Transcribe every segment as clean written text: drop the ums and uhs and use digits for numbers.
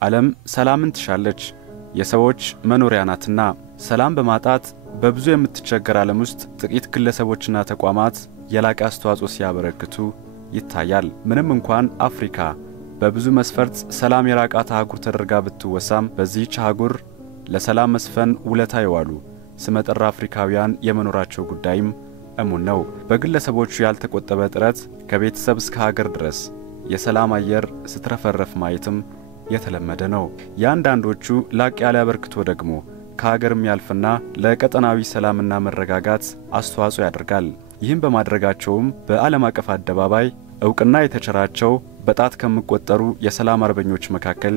ዓለም ሰላምን ትሻለች የሰዎች መኖሪያ ናትና ሰላም በማጣት በብዙ የምትቸገር ዓለም ውስጥ ጥቂት ግለሰቦችና ተቋማት የላቀ አስተዋጽኦ ሲያበረክቱ ይታያል። ምንም እንኳን አፍሪካ በብዙ መስፈርት ሰላም የራቃት አህጉር ተደርጋ ብትወሳም በዚህች አህጉር ለሰላም መስፈን ውለታ የዋሉ ስመጥር አፍሪካውያን የመኖራቸው ጉዳይም እሙን ነው። በግለሰቦቹ ያልተቆጠበ ጥረት ከቤተሰብ እስከ ሀገር ድረስ የሰላም አየር ስትረፈረፍ ማየትም የተለመደ ነው። ያንዳንዶቹ ላቅ ያለ አበርክቶ ደግሞ ከሀገርም ያልፍና ለቀጠናዊ ሰላምና መረጋጋት አስተዋጽኦ ያደርጋል። ይህም በማድረጋቸውም በዓለም አቀፍ አደባባይ ዕውቅና የተቸራቸው በጣት ከሚቆጠሩ የሰላም አርበኞች መካከል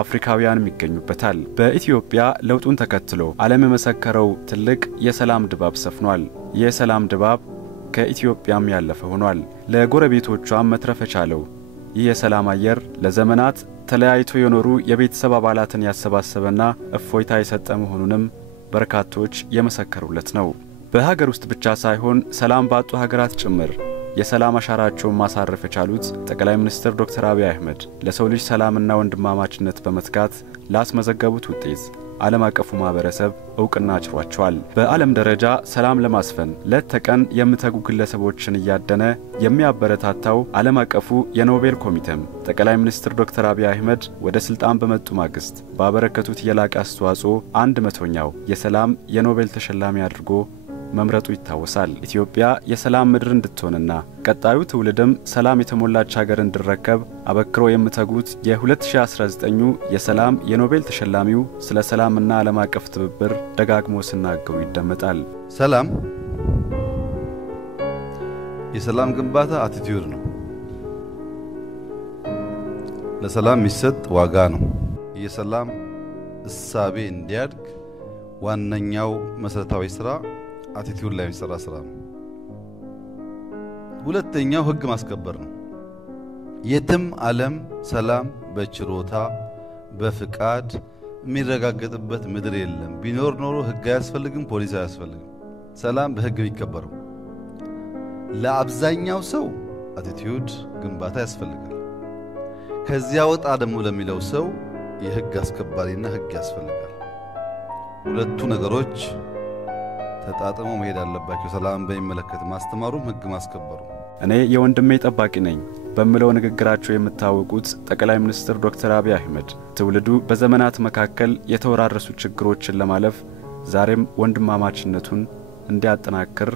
አፍሪካውያንም ይገኙበታል። በኢትዮጵያ ለውጡን ተከትሎ ዓለም የመሰከረው ትልቅ የሰላም ድባብ ሰፍኗል። የሰላም ድባብ ከኢትዮጵያም ያለፈ ሆኗል። ለጎረቤቶቿም መትረፍ የቻለው ይህ የሰላም አየር ለዘመናት ተለያይቶ የኖሩ የቤተሰብ አባላትን ያሰባሰበና እፎይታ የሰጠ መሆኑንም በርካቶች የመሰከሩለት ነው። በሀገር ውስጥ ብቻ ሳይሆን ሰላም ባጡ ሀገራት ጭምር የሰላም አሻራቸውን ማሳረፍ የቻሉት ጠቅላይ ሚኒስትር ዶክተር አብይ አህመድ ለሰው ልጅ ሰላምና ወንድማማችነት በመትጋት ላስመዘገቡት ውጤት ዓለም አቀፉ ማህበረሰብ ዕውቅና ችሯቸዋል። በዓለም ደረጃ ሰላም ለማስፈን ለተቀን የምተጉ ግለሰቦችን እያደነ የሚያበረታታው ዓለም አቀፉ የኖቤል ኮሚቴም ጠቅላይ ሚኒስትር ዶክተር አብይ አህመድ ወደ ስልጣን በመጡ ማግስት ባበረከቱት የላቀ አስተዋጽኦ 100ኛው የሰላም የኖቤል ተሸላሚ አድርጎ መምረጡ ይታወሳል። ኢትዮጵያ የሰላም ምድር እንድትሆንና ቀጣዩ ትውልድም ሰላም የተሞላች ሀገር እንዲረከብ አበክሮ የምተጉት የ2019 የሰላም የኖቤል ተሸላሚው ስለ ሰላምና ዓለም አቀፍ ትብብር ደጋግሞ ሲናገሩ ይደመጣል። ሰላም የሰላም ግንባታ አቲቲዩድ ነው። ለሰላም የሚሰጥ ዋጋ ነው። የሰላም እሳቤ እንዲያድግ ዋነኛው መሰረታዊ ስራ አቲቲዩድ ላይ የሚሰራ ስራ ነው። ሁለተኛው ህግ ማስከበር ነው። የትም ዓለም ሰላም በችሮታ በፍቃድ የሚረጋገጥበት ምድር የለም። ቢኖር ኖሮ ህግ አያስፈልግም፣ ፖሊስ አያስፈልግም። ሰላም በህግ የሚከበረው። ለአብዛኛው ሰው አቲቲዩድ ግንባታ ያስፈልጋል። ከዚያ ወጣ ደግሞ ለሚለው ሰው የህግ አስከባሪና ህግ ያስፈልጋል። ሁለቱ ነገሮች ተጣጥመው መሄድ አለባቸው። ሰላም በሚመለከት ማስተማሩም ህግ ማስከበሩ። እኔ የወንድሜ ጠባቂ ነኝ በሚለው ንግግራቸው የምታወቁት ጠቅላይ ሚኒስትር ዶክተር አብይ አህመድ ትውልዱ በዘመናት መካከል የተወራረሱ ችግሮችን ለማለፍ ዛሬም ወንድማማችነቱን እንዲያጠናክር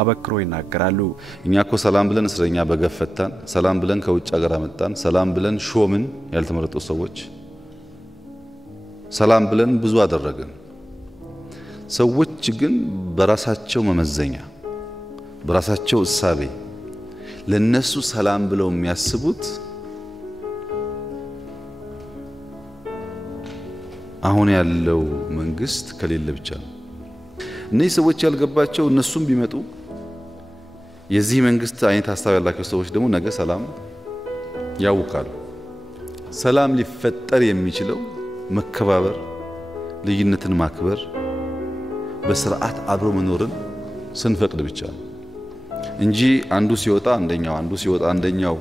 አበክሮ ይናገራሉ። እኛኮ ሰላም ብለን እስረኛ በገፈታን፣ ሰላም ብለን ከውጭ ሀገር አመጣን፣ ሰላም ብለን ሾምን ያልተመረጡ ሰዎች፣ ሰላም ብለን ብዙ አደረግን። ሰዎች ግን በራሳቸው መመዘኛ በራሳቸው እሳቤ ለነሱ ሰላም ብለው የሚያስቡት አሁን ያለው መንግስት ከሌለ ብቻ ነው። እነዚህ ሰዎች ያልገባቸው እነሱም ቢመጡ የዚህ መንግስት አይነት ሐሳብ ያላቸው ሰዎች ደግሞ ነገ ሰላም ያውቃሉ። ሰላም ሊፈጠር የሚችለው መከባበር፣ ልዩነትን ማክበር፣ በስርዓት አብሮ መኖርን ስንፈቅድ ብቻ ነው እንጂ አንዱ ሲወጣ አንደኛው አንዱ ሲወጣ አንደኛው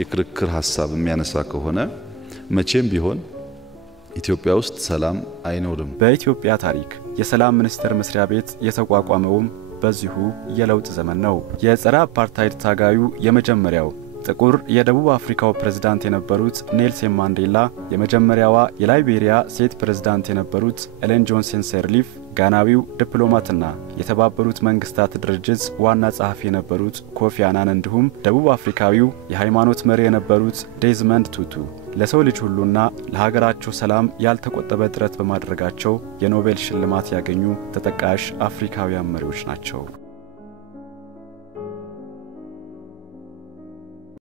የክርክር ሐሳብ የሚያነሳ ከሆነ መቼም ቢሆን ኢትዮጵያ ውስጥ ሰላም አይኖርም። በኢትዮጵያ ታሪክ የሰላም ሚኒስቴር መስሪያ ቤት የተቋቋመውም በዚሁ የለውጥ ዘመን ነው። የጸረ አፓርታይድ ታጋዩ የመጀመሪያው ጥቁር የደቡብ አፍሪካው ፕሬዝዳንት የነበሩት ኔልሰን ማንዴላ፣ የመጀመሪያዋ የላይቤሪያ ሴት ፕሬዝዳንት የነበሩት ኤለን ጆንሰን ሰርሊፍ፣ ጋናዊው ዲፕሎማትና የተባበሩት መንግስታት ድርጅት ዋና ጸሐፊ የነበሩት ኮፊ አናን እንዲሁም ደቡብ አፍሪካዊው የሃይማኖት መሪ የነበሩት ዴዝመንድ ቱቱ ለሰው ልጅ ሁሉና ለሀገራቸው ሰላም ያልተቆጠበ ጥረት በማድረጋቸው የኖቤል ሽልማት ያገኙ ተጠቃሽ አፍሪካውያን መሪዎች ናቸው።